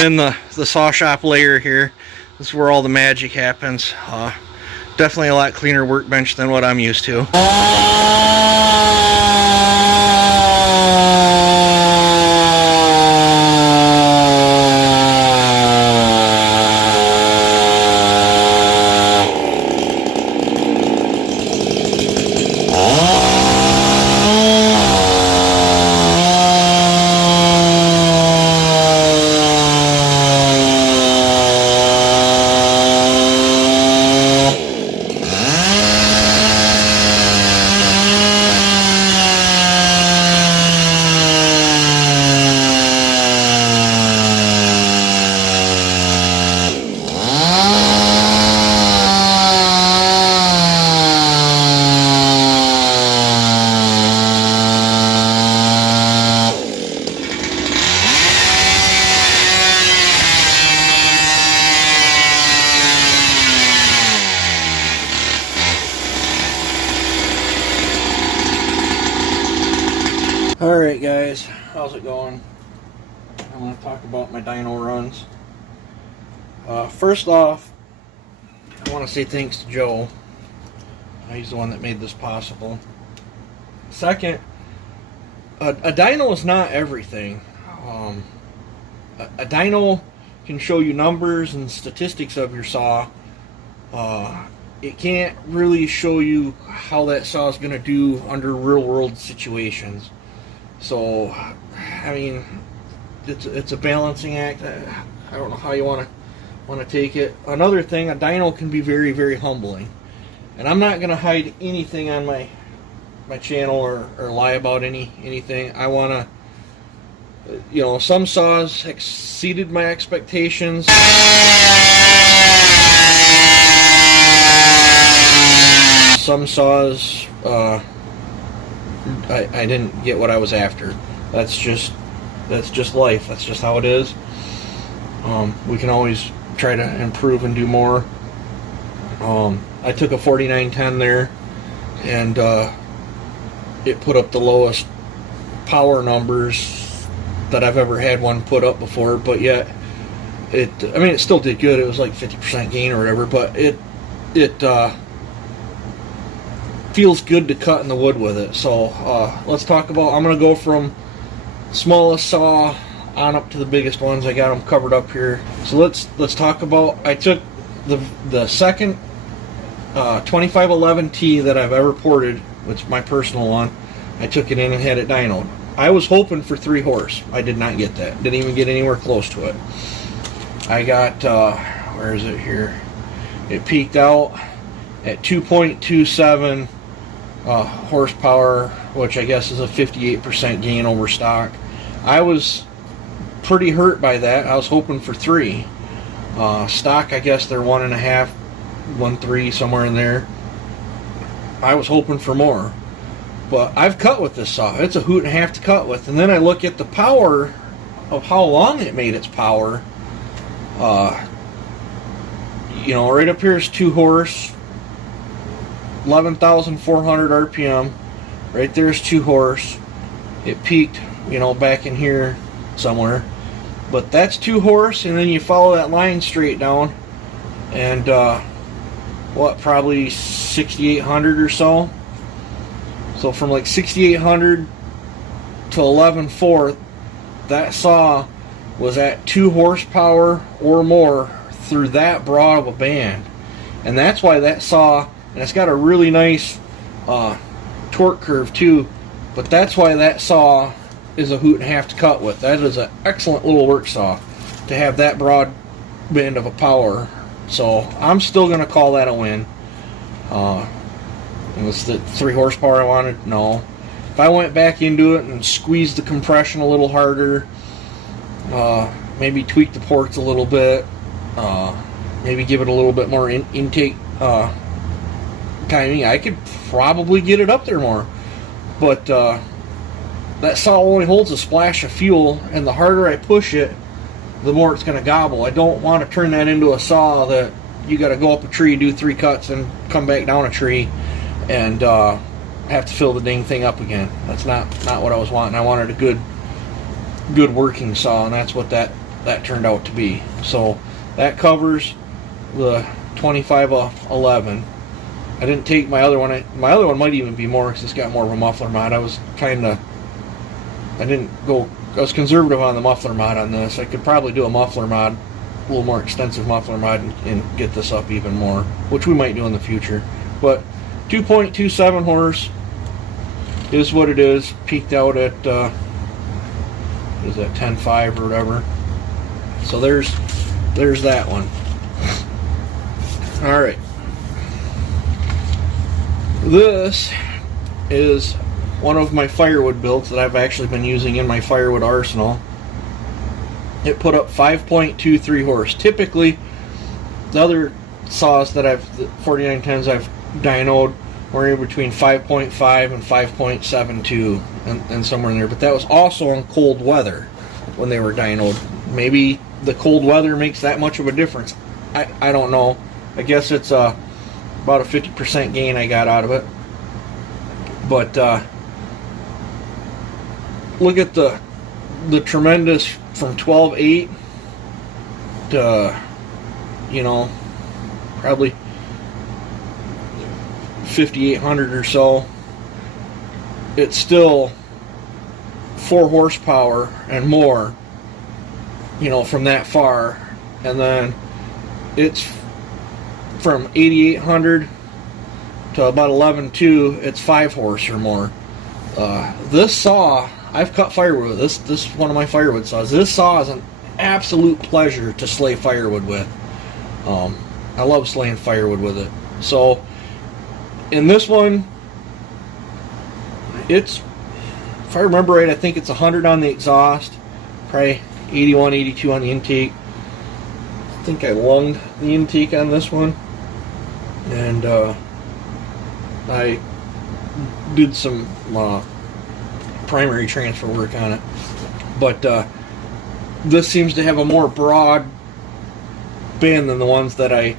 I'm in the saw shop layer here. This is where all the magic happens. Definitely a lot cleaner workbench than what I'm used to. Alright guys, how's it going? I'm going to talk about my dyno runs. First off, I want to say thanks to Joe. He's the one that made this possible. Second, a dyno is not everything. A dyno can show you numbers and statistics of your saw. It can't really show you how that saw is going to do under real world situations. So, I mean, it's a balancing act. I don't know how you want to take it. Another thing, a dyno can be very, very humbling, and I'm not going to hide anything on my channel or lie about anything. I want to, you know, some saws exceeded my expectations. Some saws, I didn't get what I was after. That's just life. That's just how it is. We can always try to improve and do more. I took a 4910 there, and it put up the lowest power numbers that I've ever had one put up before. But yet, I mean, it still did good. It was like 50% gain or whatever. But it feels good to cut in the wood with it. So let's talk about, I'm going to go from smallest saw on up to the biggest ones. I got them covered up here. So let's talk about, I took the second 2511T that I've ever ported, which is my personal one. I took it in and had it dynoed. I was hoping for 3 horse. I did not get that. Didn't even get anywhere close to it. I got, where is it here? It peaked out at 2.27 horsepower, which I guess is a 58% gain over stock. I was pretty hurt by that. I was hoping for 3. Stock, I guess they're 1.5, 1.3, somewhere in there. I was hoping for more. But I've cut with this saw. It's a hoot and a half to cut with. And then I look at the power of how long it made its power. You know, right up here is 2 horse, 11,400 RPM. Right there is 2 horse. It peaked, you know, back in here somewhere. But that's 2 horse, and then you follow that line straight down, and what, probably 6,800 or so. So from like 6,800 to 11.4, that saw was at 2 horsepower or more through that broad of a band. And that's why that saw, and it's got a really nice torque curve too, but that's why that saw is a hoot and a half to cut with. That is an excellent little work saw to have that broad band of a power. So I'm still going to call that a win. Was the 3 horsepower I wanted? No. If I went back into it and squeezed the compression a little harder, maybe tweak the ports a little bit, maybe give it a little bit more intake timing, I could probably get it up there more. But that saw only holds a splash of fuel, and the harder I push it, the more it's going to gobble. I don't want to turn that into a saw that you got to go up a tree, do 3 cuts, and come back down a tree and have to fill the dang thing up again. That's not what I was wanting. I wanted a good working saw, and that's what that that turned out to be. So that covers the 2511. I didn't take my other one. My other one might even be more because it's got more of a muffler mod. I was conservative on the muffler mod on this. I could probably do a muffler mod, a little more extensive muffler mod, and get this up even more, which we might do in the future. But 2.27 horse is what it is. Peaked out at what is that, 10.5 or whatever. So there's that one. All right. This is one of my firewood builds that I've actually been using in my firewood arsenal. It put up 5.23 horse. Typically, the other saws that the 4910s I've dynoed were in between 5.5 and 5.72 and somewhere in there. But that was also in cold weather when they were dynoed. Maybe the cold weather makes that much of a difference. I don't know. I guess it's about a 50% gain I got out of it. But look at the tremendous from 12.8 to, you know, probably 5,800 or so. It's still 4 horsepower and more, you know, from that far. And then it's from 8,800 to about 11.2, it's 5 horse or more. This saw, I've cut firewood with this. This is one of my firewood saws. This saw is an absolute pleasure to slay firewood with. I love slaying firewood with it. So in this one, it's, if I remember right, I think it's 100 on the exhaust, probably 81, 82 on the intake. I think I lunged the intake on this one, and I did some primary transfer work on it. But this seems to have a more broad band than the ones that I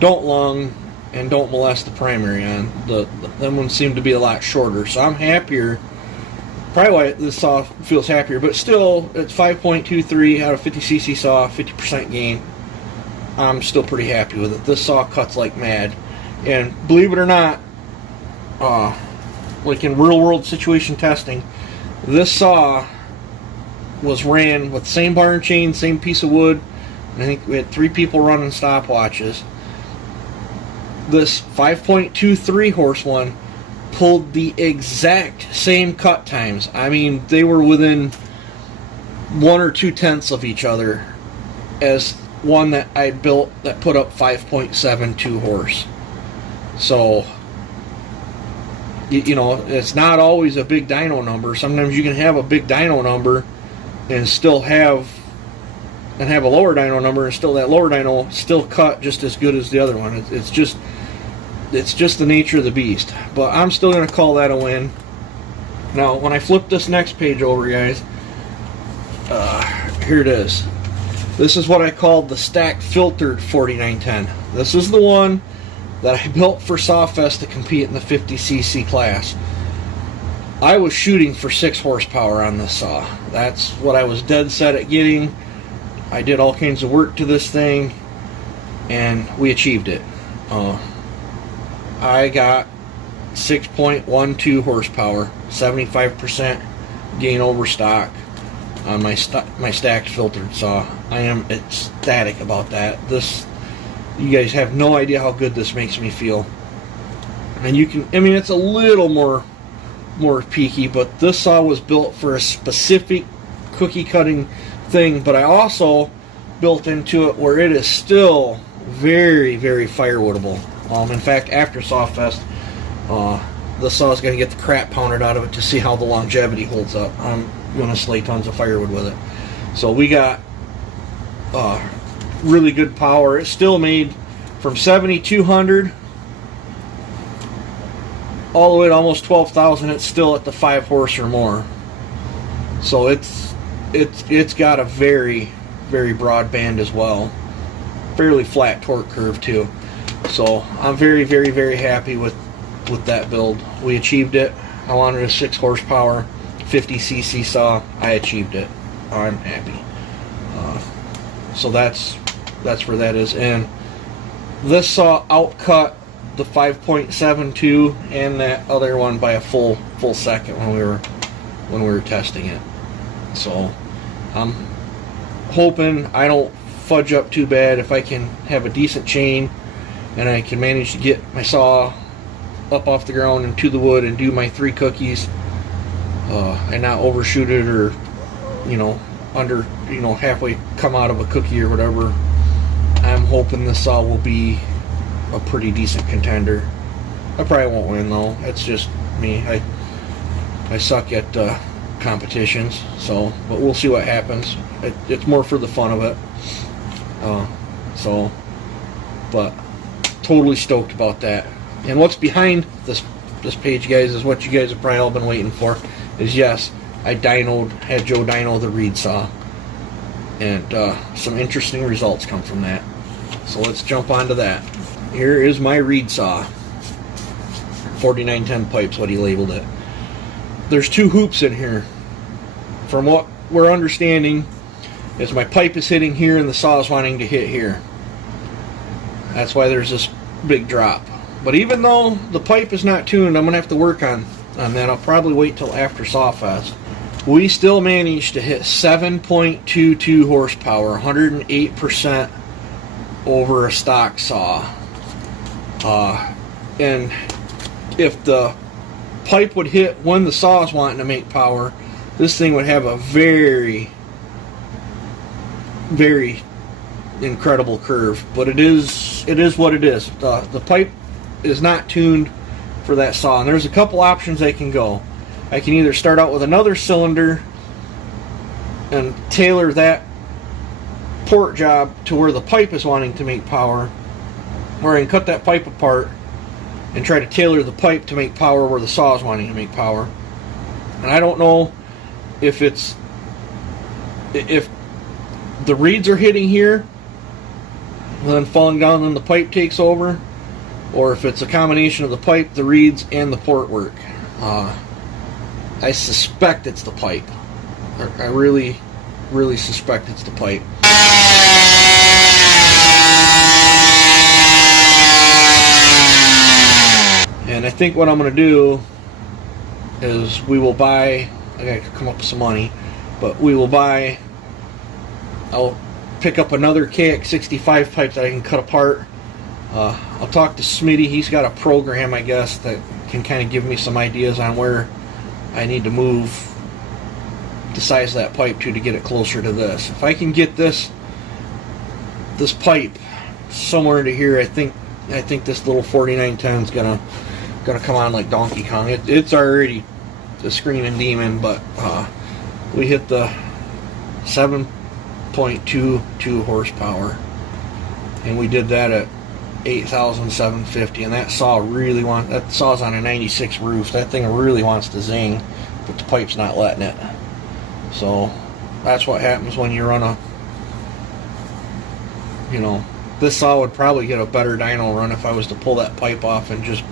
don't lung and don't molest the primary on. Them ones seem to be a lot shorter, so I'm happier. Probably why this saw feels happier, but still, it's 5.23 out of 50cc saw, 50% gain. I'm still pretty happy with it. This saw cuts like mad, and believe it or not, like in real world situation testing, this saw was ran with the same bar and chain, same piece of wood, and I think we had 3 people running stopwatches. This 5.23 horse one pulled the exact same cut times. I mean, they were within 1 or 2 tenths of each other as one that I built that put up 5.72 horse. So, you know, it's not always a big dyno number. Sometimes you can have a big dyno number and still have a lower dyno number, and still that lower dyno still cut just as good as the other one. It's just the nature of the beast. But I'm still going to call that a win. Now, when I flip this next page over, guys, here it is. This is what I called the stacked filtered 4910. This is the one that I built for Sawfest to compete in the 50cc class. I was shooting for 6 horsepower on this saw. That's what I was dead set at getting. I did all kinds of work to this thing, and we achieved it. I got 6.12 horsepower, 75% gain over stock on my stacked filtered saw. I am ecstatic about that. You guys have no idea how good this makes me feel. And you can, I mean, it's a little more peaky, but this saw was built for a specific cookie cutting thing, but I also built into it where it is still very, very firewoodable. In fact, after Sawfest, the saw is going to get the crap pounded out of it to see how the longevity holds up. I'm going to slay tons of firewood with it. So we got really good power. It still made from 7,200 all the way to almost 12,000. It's still at the 5 horse or more. So it's got a very, very broad band as well. Fairly flat torque curve too. So I'm very, very, very happy with that build. We achieved it. I wanted a 6 horsepower 50cc saw. I achieved it. I'm happy. So that's where that is. And this saw outcut the 5.72 and that other one by a full second when we were testing it. So I'm hoping I don't fudge up too bad. If I can have a decent chain and I can manage to get my saw up off the ground and to the wood and do my 3 cookies, and not overshoot it, or under halfway come out of a cookie or whatever, I'm hoping this saw will be a pretty decent contender. I probably won't win though. It's just me. I suck at competitions, so but we'll see what happens. It's more for the fun of it. But totally stoked about that. And what's behind this page, guys, is what you guys have probably all been waiting for. Is yes, I had Joe dyno the reed saw, and some interesting results come from that. So let's jump onto that. Here is my reed saw. 4910 pipes, what he labeled it. There's 2 hoops in here. From what we're understanding, is my pipe is hitting here and the saw is wanting to hit here. That's why there's this big drop. But even though the pipe is not tuned, I'm going to have to work on that. I'll probably wait till after Sawfest. We still managed to hit 7.22 horsepower, 108% over a stock saw. And if the pipe would hit when the saw is wanting to make power, this thing would have a very, very incredible curve. But it is what it is. The pipe is not tuned for that saw, and there's a couple options I can go. I can either start out with another cylinder and tailor that port job to where the pipe is wanting to make power, or I can cut that pipe apart and try to tailor the pipe to make power where the saw is wanting to make power. And I don't know if the reeds are hitting here and then falling down and the pipe takes over, or if it's a combination of the pipe, the reeds, and the port work. I suspect it's the pipe. I really, really suspect it's the pipe. And I think what I'm going to do is we will buy, I got to come up with some money, but I'll pick up another KX65 pipe that I can cut apart. I'll talk to Smitty. He's got a program, I guess, that can kind of give me some ideas on where I need to move the size of that pipe to get it closer to this. If I can get this pipe somewhere into here, I think this little 4910 is gonna come on like Donkey Kong. It's already the screaming demon, but we hit the 7.22 horsepower, and we did that at 8,750, and that saw that saw's on a 96 roof. That thing really wants to zing, but the pipe's not letting it. So that's what happens when you run this saw would probably get a better dyno run if I was to pull that pipe off and just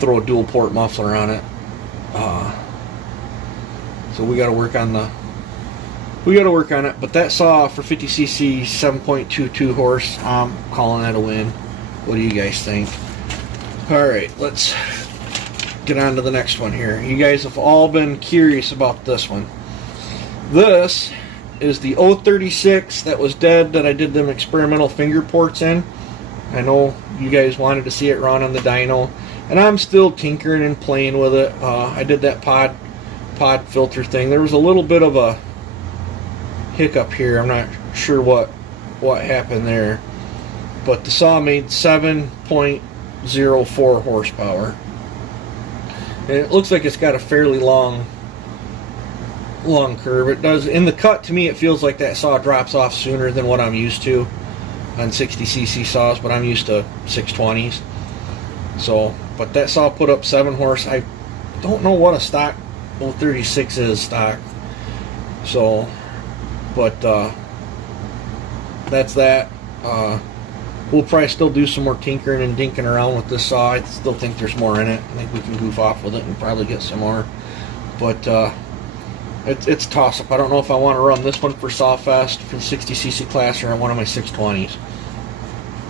throw a dual port muffler on it. So we got to work on it. But that saw for 50cc 7.22 horse, I'm calling that a win. What do you guys think? Alright, let's get on to the next one here. You guys have all been curious about this one. This is the 036 that was dead that I did them experimental finger ports in. I know you guys wanted to see it run on the dyno, and I'm still tinkering and playing with it. I did that pod filter thing. There was a little bit of a hiccup here. I'm not sure what happened there, but the saw made 7.04 horsepower, and it looks like it's got a fairly long curve. It does in the cut. To me, it feels like that saw drops off sooner than what I'm used to on 60cc saws, but I'm used to 620s. So, but that saw put up 7 horse. I don't know what a stock 036 is stock. So, but that's that. We'll probably still do some more tinkering and dinking around with this saw. I still think there's more in it. I think we can goof off with it and probably get some more. But it's a toss-up. I don't know if I want to run this one for Sawfest for the 60cc class or one of my 620s.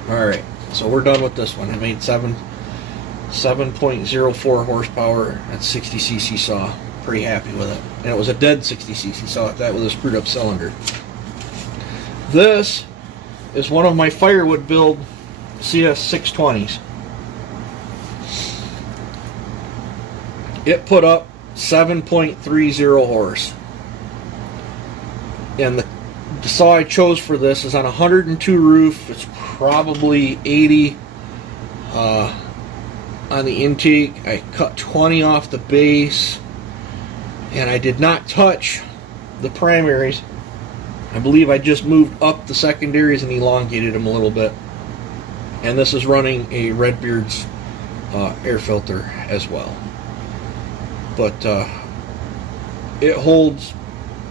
Alright, so we're done with this one. It made 7.04 horsepower at 60cc saw. Pretty happy with it. And it was a dead 60cc saw at that with a screwed up cylinder. This is one of my firewood build CS 620s. It put up 7.30 horse. And the saw I chose for this is on a 102 roof. It's probably 80 on the intake. I cut 20 off the base, and I did not touch the primaries. I believe I just moved up the secondaries and elongated them a little bit. And this is running a Redbeard's air filter as well. But it holds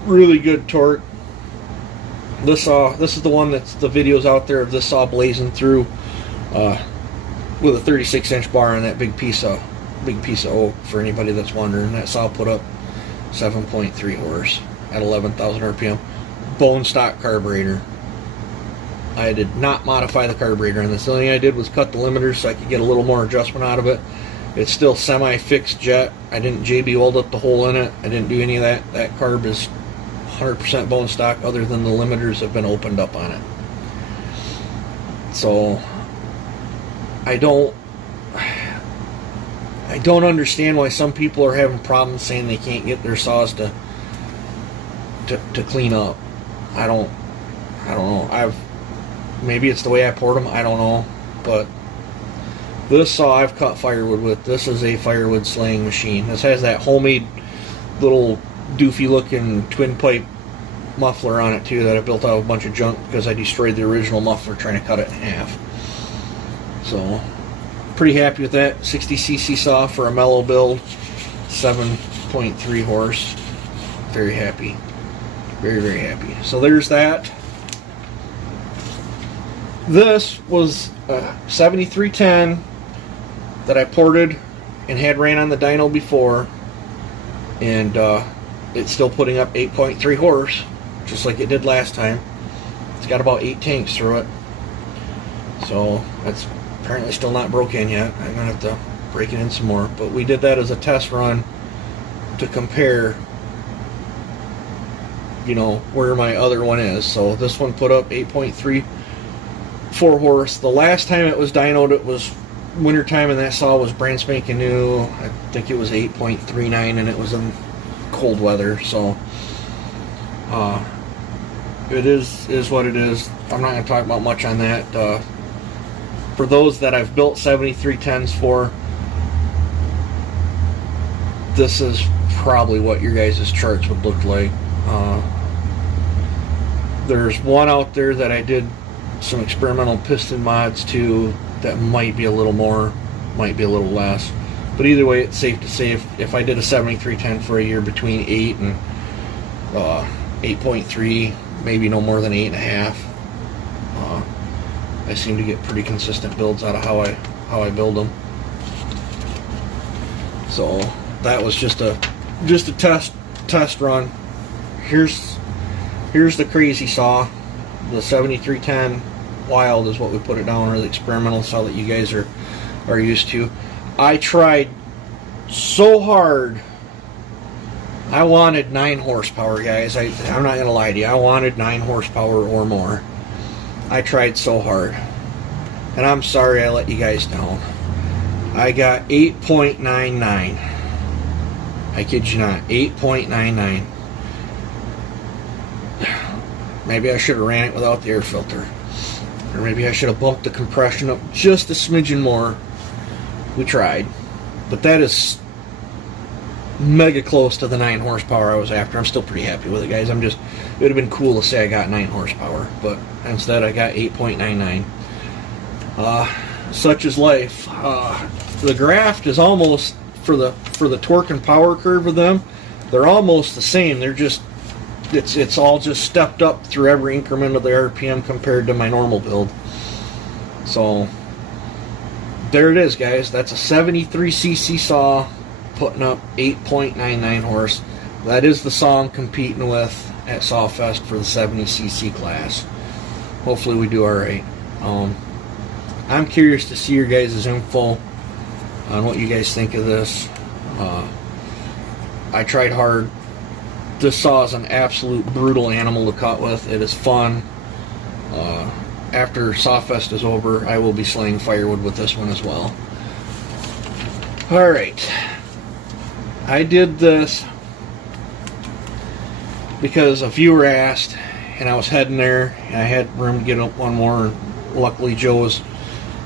really good torque. This is the one that's the videos out there of this saw blazing through with a 36-inch bar on that big piece of oak. For anybody that's wondering, that saw put up 7.3 horse at 11,000 RPM. Bone stock carburetor. I did not modify the carburetor on this. The only thing I did was cut the limiters so I could get a little more adjustment out of it. It's still semi-fixed jet. I didn't JB weld up the hole in it. I didn't do any of that. That carb is 100% bone stock, other than the limiters have been opened up on it. So I don't understand why some people are having problems saying they can't get their saws to clean up. I don't know. Maybe it's the way I poured them. I don't know. But this saw I've cut firewood with. This is a firewood slaying machine. This has that homemade little doofy looking twin pipe muffler on it too that I built out of a bunch of junk because I destroyed the original muffler trying to cut it in half. So pretty happy with that. 60cc saw for a mellow build, 7.3 horse. Very happy. Very, very happy. So there's that. This was a 7310 that I ported and had ran on the dyno before, and it's still putting up 8.3 horse, just like it did last time. It's got about 8 tanks through it, so that's apparently still not broke in yet. I'm gonna have to break it in some more, but we did that as a test run to compare, you know, where my other one is. So this one put up 8.34 horse. The last time it was dynoed, it was winter time, and that saw was brand spanking new. I think it was 8.39, and it was in cold weather. So it is what it is. I'm not going to talk about much on that. For those that I've built 7310s for, this is probably what your guys' charts would look like. There's one out there that I did some experimental piston mods to that might be a little more, might be a little less. But either way, it's safe to say if I did a 7310 for a year between 8 and 8.3, maybe no more than 8.5, I seem to get pretty consistent builds out of how I build them. So that was just a test run. Here's the crazy saw. The 7310 Wild is what we put it down, or the experimental saw that you guys are used to. I tried so hard. I wanted 9 horsepower, guys. I'm not gonna lie to you. I wanted 9 horsepower or more. I tried so hard, and I'm sorry I let you guys down. I got 8.99. I kid you not, 8.99. Maybe I should have ran it without the air filter. Or maybe I should have bumped the compression up just a smidgen more. We tried. But that is mega close to the 9 horsepower I was after. I'm still pretty happy with it, guys. It would have been cool to say I got 9 horsepower. But instead I got 8.99. Such is life. The graft is almost, for the torque and power curve of them, they're almost the same. They're just, it's all just stepped up through every increment of the RPM compared to my normal build. So there it is, guys. That's a 73cc saw putting up 8.99 horse. that is the saw I'm competing with at Sawfest for the 70cc class. Hopefully we do alright. I'm curious to see your guys' info on what you guys think of this. I tried hard. This saw is an absolute brutal animal to cut with. It is fun. After Sawfest is over, I will be slaying firewood with this one as well. Alright. I did this because a viewer asked, and I was heading there, and I had room to get up one more, and luckily Joe's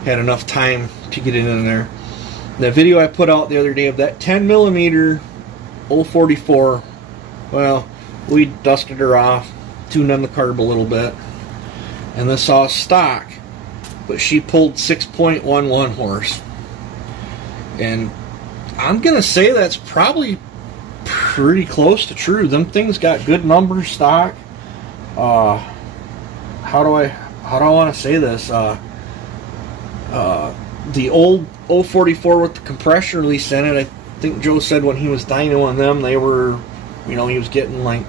had enough time to get it in there. The video I put out the other day of that 10mm 044, well, we dusted her off, tuned on the carb a little bit, and this saw stock, but she pulled 6.11 horse. And I'm gonna say that's probably pretty close to true. Them things got good numbers stock. How do I want to say this? The old 044 with the compression release in it, I think Joe said when he was dynoing them, they were, you know, he was getting like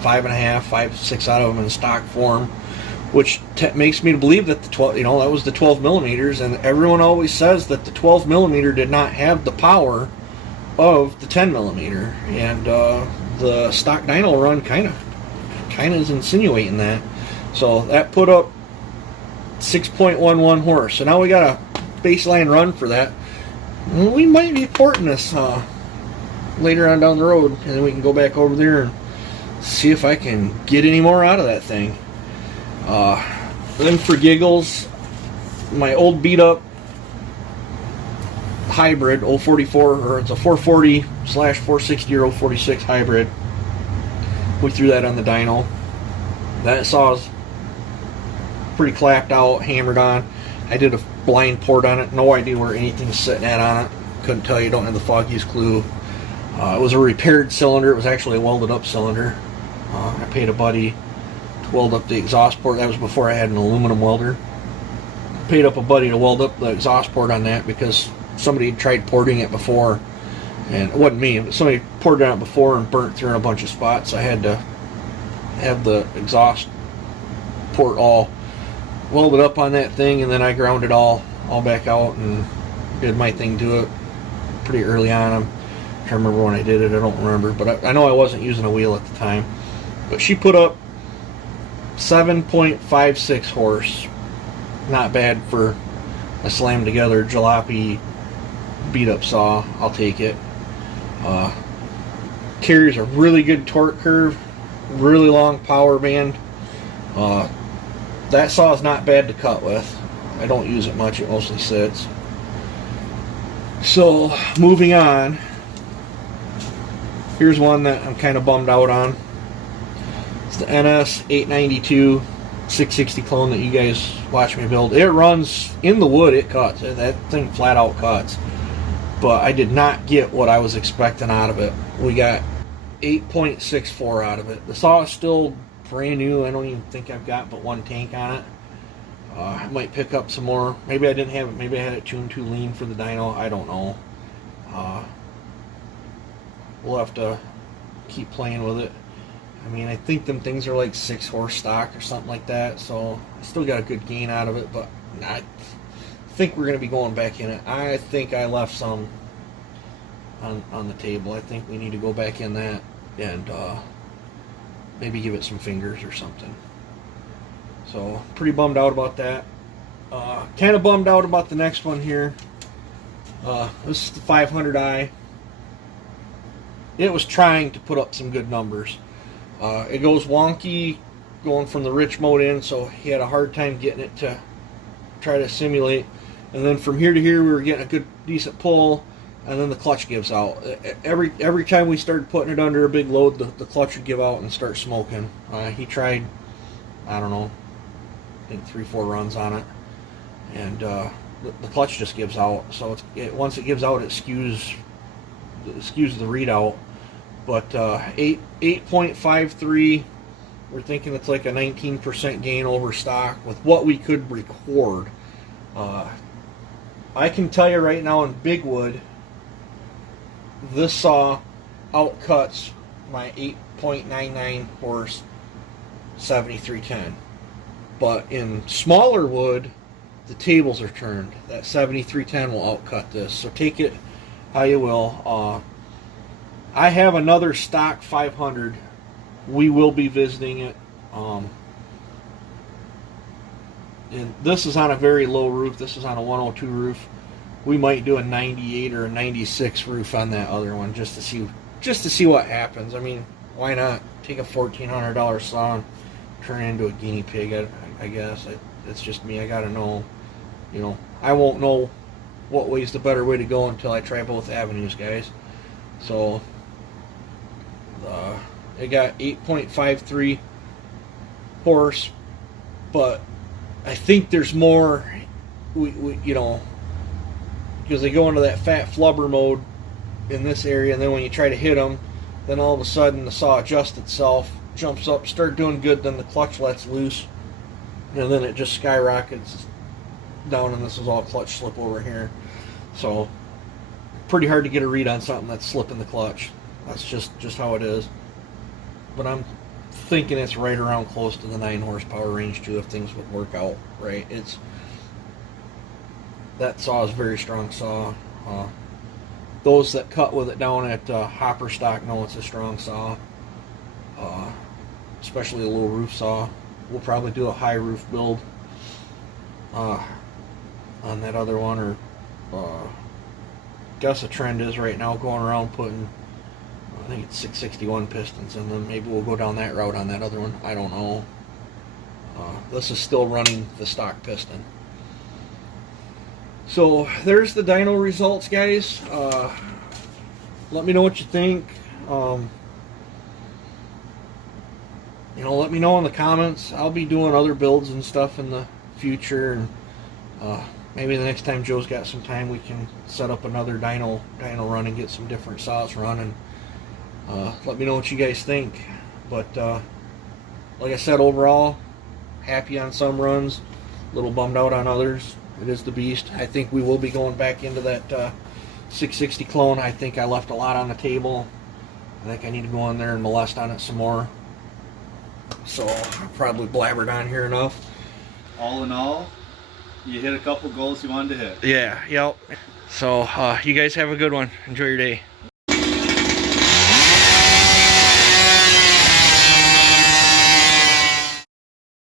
5.5, 5, 6 out of them in stock form, which makes me believe that the 12, you know, that was the 12mm, and everyone always says that the 12mm did not have the power of the 10mm, and the stock dyno run kind of is insinuating that. So that put up 6.11 horse. So now we got a baseline run for that. We might be porting this later on down the road, and then we can go back over there and see if I can get any more out of that thing. Then for giggles, my old beat up hybrid 044, or it's a 440/460 or 046 hybrid. We threw that on the dyno. That saw's pretty clapped out, hammered on. I did a blind port on it, no idea where anything's sitting at on it. Couldn't tell you, don't have the foggiest clue. It was a repaired cylinder. It was actually a welded up cylinder. I paid a buddy to weld up the exhaust port. That was before I had an aluminum welder. Paid up a buddy to weld up the exhaust port on that because somebody had tried porting it before, and it wasn't me, but somebody poured it out before and burnt through in a bunch of spots. I had to have the exhaust port all welded up on that thing, and then I ground it all back out and did my thing to it pretty early on. I'm trying to remember when I did it. I don't remember, but I know I wasn't using a wheel at the time. But she put up 7.56 horse. Not bad for a slam together jalopy beat up saw. I'll take it. Carries a really good torque curve, really long power band. That saw is not bad to cut with. I don't use it much, it mostly sits. So moving on, here's one that I'm kind of bummed out on. It's the NS-892 660 clone that you guys watch me build. It runs in the wood, it cuts. That thing flat out cuts. But I did not get what I was expecting out of it. We got 8.64 out of it. The saw is still brand new. I don't even think I've got but one tank on it. I might pick up some more. Maybe I didn't have it. Maybe I had it tuned too lean for the dyno. I don't know. We'll have to keep playing with it. I mean, I think them things are like 6 horse stock or something like that, so I still got a good gain out of it, but I think we're going to be going back in it. I think I left some on the table. I think we need to go back in that and maybe give it some fingers or something. So, pretty bummed out about that. Kind of bummed out about the next one here. This is the 500i. It was trying to put up some good numbers. It goes wonky going from the rich mode in, so he had a hard time getting it to try to simulate. And then from here to here, we were getting a good, decent pull, and then the clutch gives out. Every time we started putting it under a big load, the clutch would give out and start smoking. He tried, I don't know, I think 3-4 runs on it, and the clutch just gives out. So once it gives out, it skews the readout. But 8.53, we're thinking it's like a 19% gain over stock with what we could record. I can tell you right now in big wood, this saw outcuts my 8.99 horse 7310. But in smaller wood, the tables are turned. That 7310 will outcut this. So take it how you will. I have another stock 500. We will be visiting it. And this is on a very low roof. This is on a 102 roof. We might do a 98 or a 96 roof on that other one just to see what happens. I mean, why not take a $1,400 saw and turn it into a guinea pig? I guess it's just me. I gotta know. You know, I won't know what way's the better way to go until I try both avenues, guys. So it got 8.53 horse, but I think there's more. You know, because they go into that fat flubber mode in this area, and then when you try to hit them, then all of a sudden the saw adjusts itself, jumps up, start doing good, then the clutch lets loose, and then it just skyrockets down, and this is all clutch slip over here. So pretty hard to get a read on something that's slipping the clutch. That's just how it is. But I'm thinking it's right around close to the 9 horsepower range too, if things would work out right. That saw is a very strong saw. Those that cut with it down at hopper stock know it's a strong saw, especially a low roof saw. We'll probably do a high roof build on that other one, or guess the trend is right now going around putting, I think it's 661 pistons in them. Maybe we'll go down that route on that other one. I don't know. This is still running the stock piston. So there's the dyno results, guys. Let me know what you think. You know, let me know in the comments. I'll be doing other builds and stuff in the future, and maybe the next time Joe's got some time, we can set up another dyno run and get some different saws running. Let me know what you guys think. But like I said, overall, happy on some runs, a little bummed out on others. It is the beast. I think we will be going back into that 660 clone. I think I left a lot on the table. I think I need to go in there and molest on it some more. So I probably blabbered on here enough. All in all, you hit a couple goals you wanted to hit. Yeah, yep. So you guys have a good one. Enjoy your day.